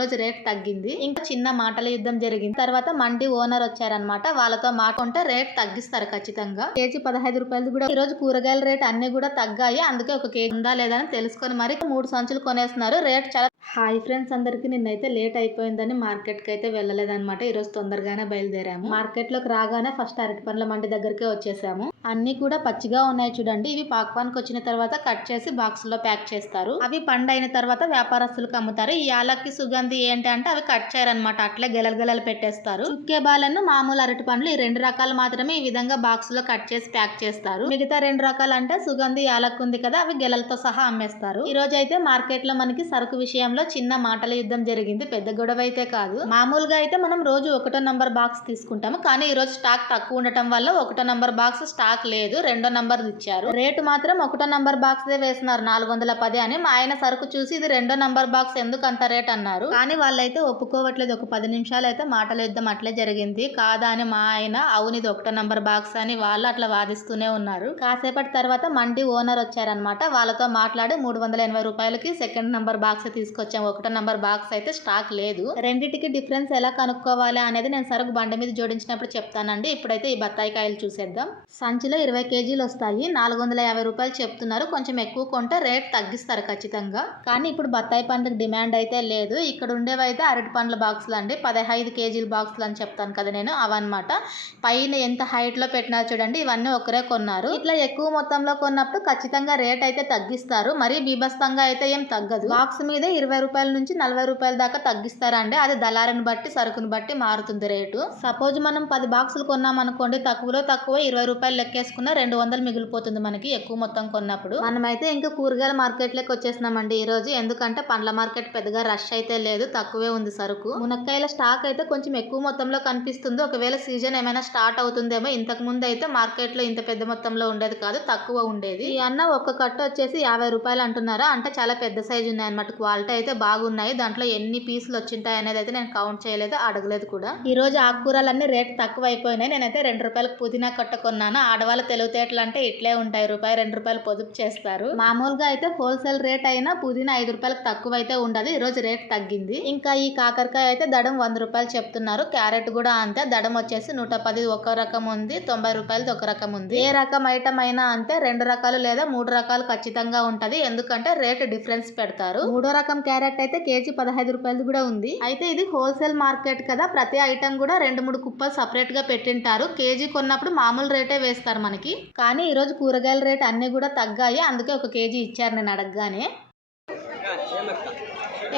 రోజు రేట్ తగ్గింది. ఇంకా చిన్న మాటల యుద్ధం జరిగింది. తర్వాత మండి ఓనర్ వచ్చారనమాట. వాళ్ళతో మాట్లాడుకుంటే రేట్ తగ్గిస్తారు ఖచ్చితంగా. కేజీ 15 రూపాయలు కూడా. ఈ రోజు కూరగాయల రేట్ అన్ని కూడా తగ్గాయి. అందుకే ఒక కేజీ ఉందా లేదా అని తెలుసుకొని మరి 3 సంచులు కొనేస్తున్నారు. రేట్ చాలా. హాయ్ ఫ్రెండ్స్ అందరికి, నిన్నైతే లేట్ అయిపోయిందని మార్కెట్ కి అయితే వెళ్ళలేదన్నమాట. ఈ రోజు తొందరగానే బయలుదేరాము. మార్కెట్ లోకి రాగానే ఫస్ట్ అరటి పండ్ల మండి దగ్గరికి వచ్చేసాము. అన్ని కూడా పచ్చిగా ఉన్నాయి చూడండి. ఇవి పాక్వానికి వచ్చిన తర్వాత కట్ చేసి బాక్స్ లో ప్యాక్ చేస్తారు. అవి పండు అయిన తర్వాత వ్యాపారస్తులకు అమ్ముతారు. ఈ యాలక్కి సుగంధి ఏంటి అంటే అవి కట్ చేయరనమాట, అట్లే గెలలు పెట్టేస్తారు. చుక్కే బాలను మామూలు అరటి పండ్లు, ఈ 2 రకాలు మాత్రమే ఈ విధంగా బాక్స్ లో కట్ చేసి ప్యాక్ చేస్తారు. మిగతా 2 రకాలు అంటే సుగంధి, యాలక్ ఉంది కదా, అవి గెలలతో సహా అమ్మేస్తారు. ఈ రోజు అయితే మార్కెట్ లో మనకి సరుకు విషయంలో చిన్న మాటల యుద్ధం జరిగింది. పెద్ద గొడవ అయితే కాదు. మామూలుగా అయితే మనం రోజు 1వ నంబర్ బాక్స్ తీసుకుంటాము. కానీ ఈ రోజు స్టాక్ తక్కువ ఉండటం వల్ల 1వ నంబర్ బాక్స్ స్టాక్ లేదు, 2వ నంబర్ ఇచ్చారు. రేటు మాత్రం 1వ నంబర్ బాక్స్ దే వేస్తున్నారు 410 అని. మా ఆయన సరుకు చూసి ఇది 2వ నంబర్ బాక్స్ ఎందుకు అంత రేట్ అన్నారు. కానీ వాళ్ళైతే ఒప్పుకోవట్లేదు. ఒక 10 నిమిషాలు అయితే మాటల యుద్ధం అట్లే జరిగింది. కాదా అని మా ఆయన, అవును ఇది 1వ నంబర్ బాక్స్ అని వాళ్ళు అట్లా వాదిస్తూనే ఉన్నారు. కాసేపటి తర్వాత మండి ఓనర్ వచ్చారనమాట. వాళ్ళతో మాట్లాడి 380 రూపాయలకి 2nd నంబర్ బాక్స్ తీసుకొచ్చాము. 1వ నంబర్ బాక్స్ అయితే స్టాక్ లేదు. రెండింటికి డిఫరెన్స్ ఎలా కనుక్కోవాలి అనేది నేను సరుకు బండి మీద జోడించినప్పుడు చెప్తానండి. ఇప్పుడైతే ఈ బత్తాయి కాయలు చూసేద్దాం. సంచిలో 20 కేజీలు వస్తాయి. 450 రూపాయలు చెప్తున్నారు. కొంచెం ఎక్కువ కొంటే రేట్ తగ్గిస్తారు ఖచ్చితంగా. కానీ ఇప్పుడు బత్తాయి పండ్లకు డిమాండ్ అయితే లేదు. ఇక్కడ ఉండేవైతే అరటి పండ్ల బాక్సులు అండి, 15 కేజీల బాక్సులు అని చెప్తాను కదా నేను, అవన్నమాట. పైన ఎంత హైట్ లో పెట్టినారు చూడండి. ఇవన్నీ ఒకరే కొన్నారు. ఇట్లా ఎక్కువ మొత్తంలో కొన్నప్పుడు ఖచ్చితంగా రేట్ అయితే తగ్గిస్తారు. మరీ బీభత్సంగా అయితే ఏం తగ్గదు. బాక్స్ మీద 20 రూపాయల నుంచి 40 రూపాయల దాకా తగ్గిస్తారండి. అది దళారుని బట్టి సరుకుని బట్టి మారుతుంది రేటు. సపోజ్ మనం 10 బాక్సులు కొన్నాం అనుకోండి, తక్కువలో తక్కువ 20 రూపాయలు లెక్కేసుకున్న 200 మిగిలిపోతుంది మనకి ఎక్కువ మొత్తం కొన్నప్పుడు. మనమైతే ఇంకా కూరగాయల మార్కెట్ లోకి వచ్చేసినామండి ఈ రోజు. ఎందుకంటే పండ్ల మార్కెట్ పెద్దగా రష్ అయితే లేదు, తక్కువే ఉంది సరుకు. మునక్కాయల స్టాక్ అయితే కొంచెం ఎక్కువ మొత్తంలో కనిపిస్తుంది. ఒకవేళ సీజన్ ఏమైనా స్టార్ట్ అవుతుందేమో. ఇంతకు ముందు అయితే మార్కెట్ లో ఇంత పెద్ద మొత్తంలో ఉండేది కాదు, తక్కువ ఉండేది. ఈ అన్న ఒక్క కట్ట వచ్చేసి 50 రూపాయలు అంటున్నారా, అంటే చాలా పెద్ద సైజు ఉన్నాయి అనమాట. క్వాలిటీ అయితే బాగున్నాయి. దాంట్లో ఎన్ని పీసులు వచ్చింటాయి అనేది అయితే నేను కౌంట్ చేయలేదు, అడగలేదు కూడా. ఈ రోజు ఆకుకూరలన్నీ రేట్ తక్కువ అయిపోయినాయి. నేనైతే 2 రూపాయలకు పుదీనా కట్ట కొన్నాను. ఆడవాళ్ళ తెలివితేటలు అంటే ఇట్లే ఉంటాయి. రూపాయి 2 రూపాయలు పొదుపు చేస్తారు. మామూలుగా అయితే హోల్సేల్ రేట్ అయినా పుదీనా 5 రూపాయలకు తక్కువ అయితే ఉండదు. ఈ రోజు రేట్ తగ్గింది. ఇంకా ఈ కాకరకాయ అయితే దడం 100 రూపాయలు చెప్తున్నారు. క్యారెట్ కూడా అంతే. దడం వచ్చేసి 110 ఒక రకం ఉంది, 90 రూపాయలది ఒక రకం ఉంది. ఏ రకం ఐటమ్ అయినా అంతే, 2 రకాలు లేదా 3 రకాలు ఖచ్చితంగా ఉంటది. ఎందుకంటే రేట్ డిఫరెన్స్ పెడతారు. 3వ రకం క్యారెట్ అయితే కేజీ 15 రూపాయలు కూడా ఉంది. అయితే ఇది హోల్సేల్ మార్కెట్ కదా, ప్రతి ఐటమ్ కూడా 2-3 కుప్పలు సపరేట్ గా పెట్టింటారు. కేజీ కొన్నప్పుడు మామూలు రేటే వేస్తారు మనకి. కానీ ఈ రోజు కూరగాయల రేట్ అన్ని కూడా తగ్గాయి. అందుకే ఒక కేజీ ఇచ్చారు నేను అడగగానే.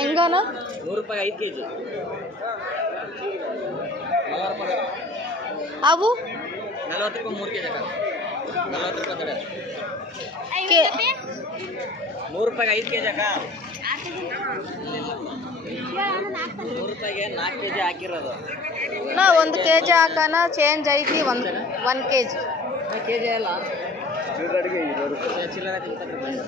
ఎంగానా 100 రూపాయలు 5 కేజీ అవు 40 రూపాయలు 3 కేజీ 40 రూపాయలు 100 రూపాయలు 5 ಕೇಜಿ ಅಕ್ಕ 100 ರೂಪಾಯಿಗೆ 4 ಕೇಜಿ ಹಾಕಿರೋದು ನಾ 1 ಕೇಜಿ ಹಾಕನ ಚೇಂಜ್ ಐತಿ 1 ಕೇಜಿ ಕೇಜಿ ಅಲ್ಲ ಚಿಲ್ಲರೆ 20 ರೂಪಾಯಿ.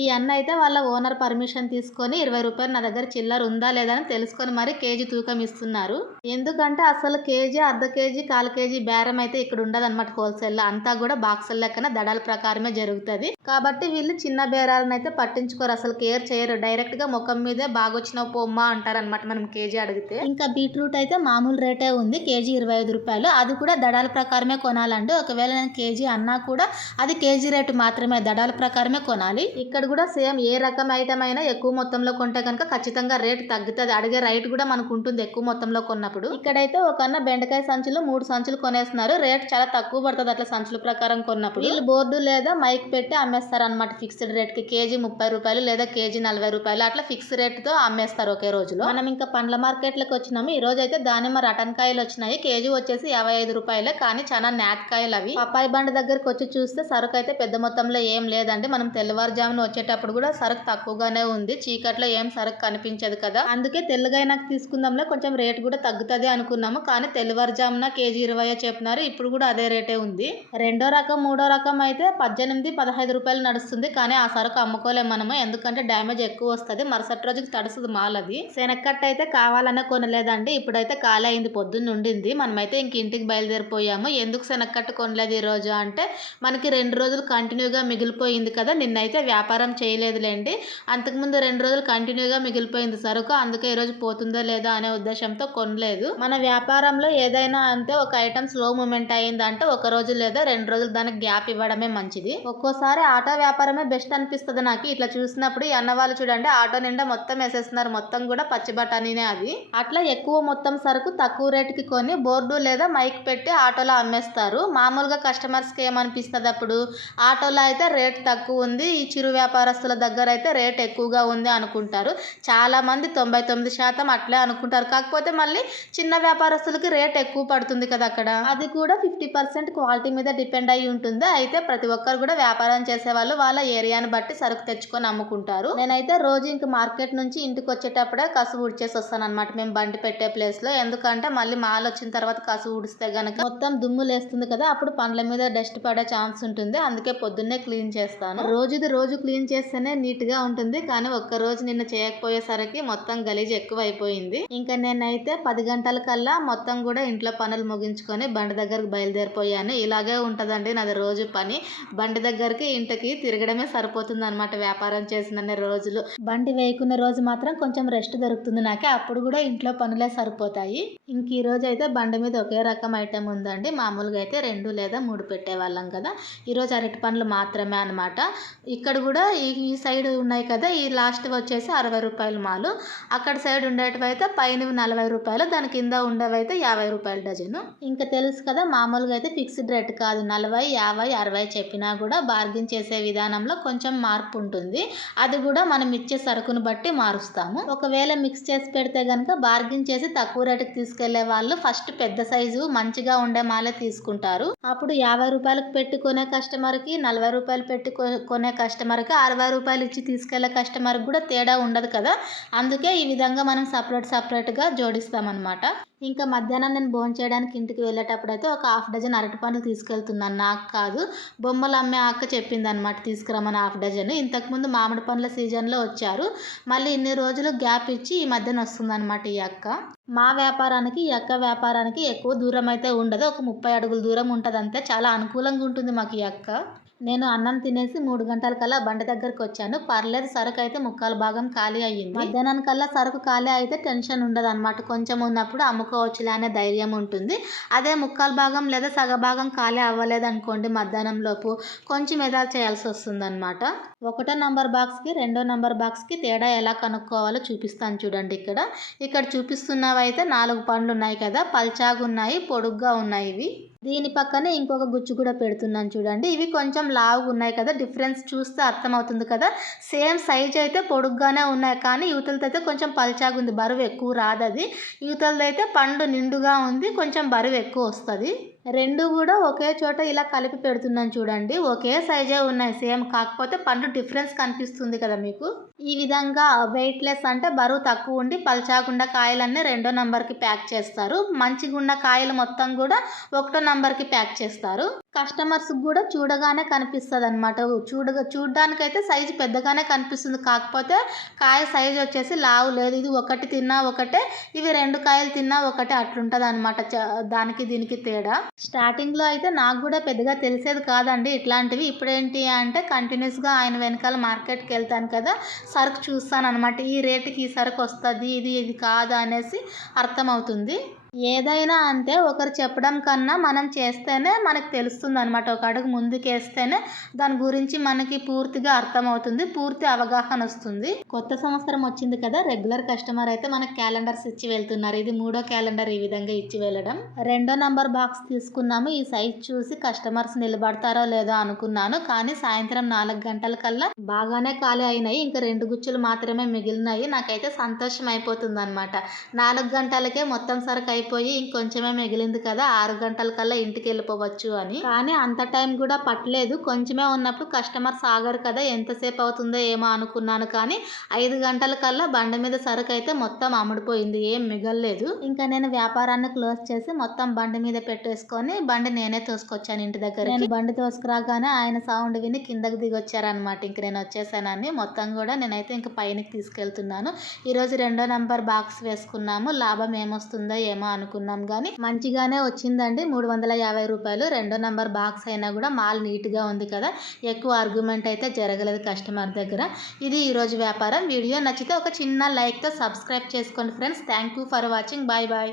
ఈ అన్న అయితే వాళ్ళ ఓనర్ పర్మిషన్ తీసుకొని 20 రూపాయలు నా దగ్గర చిల్లర ఉందా లేదా అని తెలుసుకొని మరి కేజీ తూకం ఇస్తున్నారు. ఎందుకంటే అసలు కేజీ, అర్ధ కేజీ, 1/4 కేజీ బేరం అయితే ఇక్కడ ఉండదు అనమాట. హోల్సేల్ లో అంతా కూడా బాక్సుల లెక్కన దడాల ప్రకారమే జరుగుతుంది. కాబట్టి వీళ్ళు చిన్న బేరాలను అయితే పట్టించుకోరు, అసలు కేర్ చేయరు. డైరెక్ట్ గా ముఖం మీదే బాగొచ్చినావు పొమ్మా అంటారు అనమాట మనం కేజీ అడిగితే. ఇంకా బీట్రూట్ అయితే మామూలు రేటే ఉంది, కేజీ 25 రూపాయలు. అది కూడా దడాల ప్రకారమే కొనాలండి. ఒకవేళ నేను కేజీ అన్నా కూడా అది కేజీ రేటు మాత్రమే, దడాల ప్రకారమే కొనాలి. ఇక్కడ కూడా సేమ్ ఏ రకం ఐటమ్ అయినా ఎక్కువ మొత్తంలో కొంటే కనుక ఖచ్చితంగా రేట్ తగ్గుతుంది. అడిగే రైట్ కూడా మనకు ఉంటుంది ఎక్కువ మొత్తంలో కొన్నప్పుడు. ఇక్కడైతే ఒక అన్న బెండకాయ సంచులు 3 సంచులు కొనేస్తున్నారు. రేట్ చాలా తక్కువ పడుతుంది అట్లా సంచుల ప్రకారం కొన్నప్పుడు. వీళ్ళు బోర్డు లేదా మైక్ పెట్టి అమ్మేస్తారు అనమాట ఫిక్స్డ్ రేట్ కి. కేజీ 30 రూపాయలు లేదా కేజీ 40 రూపాయలు అట్లా ఫిక్స్ రేట్ తో అమ్మేస్తారు ఒకే రోజులో. మనం ఇంకా పండ్ల మార్కెట్ లకు వచ్చినాము. ఈ రోజు అయితే దానిమ్మ రటన్కాయలు వచ్చినాయి. కేజీ వచ్చేసి 55 రూపాయలే, కానీ చాలా నాటకాయలు అవి. పప్పాయి బండి దగ్గరకు వచ్చి చూస్తే సరుకు అయితే పెద్ద మొత్తంలో ఏం లేదండి. మనం తెల్లవారుజామున వచ్చేటప్పుడు కూడా సరుకు తక్కువగానే ఉంది. చీకట్లో ఏం సరుకు కనిపించదు కదా, అందుకే తెల్లగైనాక తీసుకుందాంలో కొంచెం రేట్ కూడా తగ్గుతుంది అనుకున్నాము. కానీ తెల్లవారుజామున కేజీ 20 చెప్పినారు. ఇప్పుడు కూడా అదే రేటే ఉంది. 2వ రకం 3వ రకం అయితే 18-15 రూపాయలు నడుస్తుంది. కానీ ఆ సరుకు అమ్ముకోలేము మనము, ఎందుకంటే డ్యామేజ్ ఎక్కువ వస్తుంది. మరుసటి రోజుకి తడుస్తుంది మాల్. అది శనక్కట్ట అయితే కావాలనే కొనలేదండి. ఇప్పుడైతే ఖాళీ అయింది, పొద్దున్న ఉండింది. మనమైతే ఇంక ఇంటికి బయలుదేరిపోయాము. ఎందుకు శనక్కట్ట కొనలేదు ఈ రోజు అంటే మనకి 2 రోజులు కంటిన్యూగా మిగిలిపోయింది కదా. నిన్నైతే వ్యాపారం వ్యాపారం చేయలేదులేండి. అంతకుముందు 2 రోజులు కంటిన్యూగా మిగిలిపోయింది సరుకు. అందుకే ఈరోజు పోతుందో లేదో అనే ఉద్దేశంతో కొనలేదు. మన వ్యాపారంలో ఏదైనా అంతే, ఒక ఐటమ్ స్లో మూమెంట్ అయిందంటే ఒక రోజు లేదా 2 రోజులు దానికి గ్యాప్ ఇవ్వడమే మంచిది. ఒక్కోసారి ఆటో వ్యాపారమే బెస్ట్ అనిపిస్తుంది నాకు. ఇట్లా చూసినప్పుడు ఈ అన్నవాళ్ళు చూడండి, ఆటో నిండా మొత్తం వేసేస్తున్నారు. మొత్తం కూడా పచ్చి బఠానీనే అది. అట్లా ఎక్కువ మొత్తం సరుకు తక్కువ రేటుకి కొని బోర్డు లేదా మైక్ పెట్టి ఆటోలో అమ్మేస్తారు. మామూలుగా కస్టమర్స్కి ఏమనిపిస్తుంది అప్పుడు, ఆటోలో అయితే రేట్ తక్కువ ఉంది, ఈ చిరు వ్యాపారస్తుల దగ్గర అయితే రేట్ ఎక్కువగా ఉంది అనుకుంటారు. చాలా మంది 99% అట్లే అనుకుంటారు. కాకపోతే మళ్ళీ చిన్న వ్యాపారస్తులకి రేట్ ఎక్కువ పడుతుంది కదా అక్కడ. అది కూడా 50% క్వాలిటీ మీద డిపెండ్ అయి ఉంటుంది. అయితే ప్రతి ఒక్కరు కూడా వ్యాపారం చేసే వాళ్ళు వాళ్ళ ఏరియాని బట్టి సరుకు తెచ్చుకొని అమ్ముకుంటారు. నేనైతే రోజు ఇంక మార్కెట్ నుంచి ఇంటికి వచ్చేటప్పుడే కసువు ఊడ్చేసి వస్తాను అనమాట, మేము బండి పెట్టే ప్లేస్ లో. ఎందుకంటే మళ్ళీ మాల్ వచ్చిన తర్వాత కసువు ఊడిస్తే గనక మొత్తం దుమ్ము లేస్తుంది కదా, అప్పుడు పండ్ల మీద డస్ట్ పడే ఛాన్స్ ఉంటుంది. అందుకే పొద్దున్నే క్లీన్ చేస్తాను. రోజు క్లీన్ చేస్తేనే నీట్ గా ఉంటుంది. కానీ ఒక్క రోజు నిన్న చేయకపోయేసరికి మొత్తం గలీజ్ ఎక్కువ అయిపోయింది. ఇంకా నేనైతే 10 గంటల కల్లా మొత్తం కూడా ఇంట్లో పనులు ముగించుకొని బండి దగ్గరకు బయలుదేరిపోయాను. ఇలాగే ఉంటదండి నాది రోజు పని. బండి దగ్గరికి ఇంటికి తిరగడమే సరిపోతుంది అనమాట వ్యాపారం చేసిన రోజులు. బండి వేయకున్న రోజు మాత్రం కొంచెం రెస్ట్ దొరుకుతుంది నాకే, అప్పుడు కూడా ఇంట్లో పనులే సరిపోతాయి. ఇంక ఈ రోజు అయితే బండి మీద ఒకే రకం ఐటెం ఉందండి. మామూలుగా అయితే 2 లేదా 3 పెట్టేవాళ్ళం కదా, ఈరోజు అరటి పండ్లు మాత్రమే అనమాట. ఇక్కడ కూడా ఈ సైడ్ ఉన్నాయి కదా, ఈ లాస్ట్ వచ్చేసి 60 రూపాయలు మాలు. అక్కడ సైడ్ ఉండేటివి అయితే పైన 40 రూపాయలు, దాని కింద ఉండేవైతే 50 రూపాయలు డజను. ఇంకా తెలుసు కదా, మామూలుగా అయితే ఫిక్స్డ్ రేట్ కాదు, 40, 50, 60 చెప్పినా కూడా బార్గెన్ చేసే విధానంలో కొంచెం మార్పు ఉంటుంది. అది కూడా మనం ఇచ్చే సరుకును బట్టి మారుస్తాము. ఒకవేళ మిక్స్ చేసి పెడితే కనుక బార్గెన్ చేసి తక్కువ రేటుకి తీసుకెళ్లే వాళ్ళు ఫస్ట్ పెద్ద సైజు మంచిగా ఉండే మాలే తీసుకుంటారు. అప్పుడు 50 రూపాయలకు పెట్టి కొనే కస్టమర్కి, 40 రూపాయలు పెట్టి కొనే కస్టమర్కి, 60 రూపాయలు ఇచ్చి తీసుకెళ్లే కస్టమర్కి కూడా తేడా ఉండదు కదా. అందుకే ఈ విధంగా మనం సపరేట్గా జోడిస్తామన్నమాట. ఇంకా మధ్యాహ్నం నేను భోజనం చేయడానికి ఇంటికి వెళ్ళేటప్పుడు అయితే ఒక 1/2 డజన్ అరటి పండ్లు తీసుకెళ్తున్నాను. నాకు కాదు, బొమ్మలు అమ్మే అక్క చెప్పింది అనమాట తీసుకురమ్మని 1/2 డజన్. ఇంతకుముందు మామిడి పండ్ల సీజన్లో వచ్చారు. మళ్ళీ ఇన్ని రోజులు గ్యాప్ ఇచ్చి ఈ మధ్యన వస్తుందన్నమాట ఈ అక్క. మా వ్యాపారానికి ఈ అక్క వ్యాపారానికి ఎక్కువ దూరం అయితే ఉండదు, ఒక 30 అడుగుల దూరం ఉంటుంది అంతే. చాలా అనుకూలంగా ఉంటుంది మాకు ఈ అక్క. నేను అన్నం తినేసి 3 గంటల కల్లా బండి దగ్గరకు వచ్చాను. పర్లేదు, సరుకు అయితే 3/4 భాగం ఖాళీ అయ్యింది. మధ్యాహ్నం కల్లా సరుకు ఖాళీ అయితే టెన్షన్ ఉండదు అనమాట. కొంచెం ఉన్నప్పుడు అమ్ముకోవచ్చులే అనే ధైర్యం ఉంటుంది. అదే 3/4 భాగం లేదా సగ భాగం ఖాళీ అవ్వలేదు అనుకోండి, మధ్యాహ్నం లోపు కొంచెం ఎదా చేయాల్సి వస్తుంది అనమాట. 1వ నంబర్ బాక్స్కి 2వ నంబర్ బాక్స్కి తేడా ఎలా కనుక్కోవాలో చూపిస్తాను చూడండి. ఇక్కడ చూపిస్తున్నవి అయితే 4 పండ్లు ఉన్నాయి కదా, పల్చాగా ఉన్నాయి, పొడుగ్గా ఉన్నాయి ఇవి. దీని పక్కనే ఇంకొక గుచ్చు కూడా పెడుతున్నాను చూడండి. ఇవి కొంచెం లావుగా ఉన్నాయి కదా, డిఫరెన్స్ చూస్తే అర్థమవుతుంది కదా. సేమ్ సైజ్ అయితే పొడుగ్గానే ఉన్నాయి, కానీ యువతలదైతే కొంచెం పల్చాగా ఉంది, బరువు ఎక్కువ రాదు. అది యువతలదైతే పండు నిండుగా ఉంది, కొంచెం బరువు ఎక్కువ వస్తుంది. 2 కూడా ఒకే చోట ఇలా కలిపి పెడుతున్నాను చూడండి. ఒకే సైజే ఉన్నాయి సేమ్, కాకపోతే పండు డిఫరెన్స్ కనిపిస్తుంది కదా మీకు. ఈ విధంగా వెయిట్లెస్ అంటే బరువు తక్కువ ఉండి పల్చాగుండ కాయలన్నీ 2వ నంబర్కి ప్యాక్ చేస్తారు. మంచిగుండ కాయలు మొత్తం కూడా 1వ నంబర్కి ప్యాక్ చేస్తారు. కస్టమర్స్ కూడా చూడగానే కనిపిస్తుంది అనమాట. చూడడానికైతే సైజు పెద్దగానే కనిపిస్తుంది, కాకపోతే కాయ సైజు వచ్చేసి లావు లేదు. ఇది ఒకటి తిన్నా ఒకటే, ఇవి 2 కాయలు తిన్నా ఒకటే, అట్లుంటుంది అనమాట దానికి దీనికి తేడా. స్టార్టింగ్లో అయితే నాకు కూడా పెద్దగా తెలిసేది కాదండి ఇట్లాంటివి. ఇప్పుడేంటి అంటే కంటిన్యూస్గా ఆయన వెనకాల మార్కెట్కి వెళ్తాను కదా, సరుకు చూస్తాను అనమాట. ఈ రేటుకి ఈ సరుకు వస్తుంది, ఇది కాదు అనేసి అర్థమవుతుంది. ఏదైనా అంతే, ఒకరు చెప్పడం కన్నా మనం చేస్తేనే మనకు తెలుస్తుంది అనమాట. ఒక అడుగు ముందుకేస్తేనే దాని గురించి మనకి పూర్తిగా అర్థమవుతుంది, పూర్తి అవగాహన వస్తుంది. కొత్త సంవత్సరం వచ్చింది కదా, రెగ్యులర్ కస్టమర్ అయితే మనకు క్యాలెండర్స్ ఇచ్చి వెళ్తున్నారు. ఇది 3వ క్యాలెండర్ ఈ విధంగా ఇచ్చి వెళ్ళడం. 2వ నంబర్ బాక్స్ తీసుకున్నాము. ఈ సైజ్ చూసి కస్టమర్స్ నిలబడతారో లేదో అనుకున్నాను, కానీ సాయంత్రం 4 గంటల కల్లా బాగానే ఖాళీ అయినాయి. ఇంకా 2 గుచ్చులు మాత్రమే మిగిలినాయి. నాకైతే సంతోషం అయిపోతుంది అనమాట. 4 గంటలకే మొత్తం సరుకు అయిపోయి ఇంకొంచెమే మిగిలింది కదా, 6 గంటల కల్లా ఇంటికి వెళ్ళిపోవచ్చు అని. కానీ అంత టైం కూడా పట్టలేదు. కొంచెమే ఉన్నప్పుడు కస్టమర్స్ ఆగరు కదా, ఎంతసేపు అవుతుందో ఏమో అనుకున్నాను. కానీ 5 గంటల కల్లా బండి మీద సరుకు అయితే మొత్తం అమ్ముడిపోయింది, ఏం మిగలలేదు. ఇంకా నేను వ్యాపారాన్ని క్లోజ్ చేసి మొత్తం బండి మీద పెట్టేసుకొని బండి నేనే తోసుకొచ్చాను ఇంటి దగ్గర. నేను బండి తోసుకురాగానే ఆయన సౌండ్ విని కిందకి దిగొచ్చారనమాట. ఇంక నేను వచ్చేసానని మొత్తం కూడా నేనైతే ఇంక పైనకి తీసుకెళ్తున్నాను. ఈరోజు 2వ నంబర్ బాక్స్ వేసుకున్నాము. లాభం ఏమొస్తుందో ఏమో అనుకున్నాం కానీ మంచిగానే వచ్చిందండి. 350 రూపాయలు. రెండో నంబర్ బాక్స్ అయినా కూడా మాల్ నీట్గా ఉంది కదా, ఎక్కువ ఆర్గ్యుమెంట్ అయితే జరగలేదు కస్టమర్ దగ్గర. ఇది ఈరోజు వ్యాపారం. వీడియో నచ్చితే ఒక చిన్న లైక్తో సబ్స్క్రైబ్ చేసుకోండి friends. Thank you for watching. Bye bye.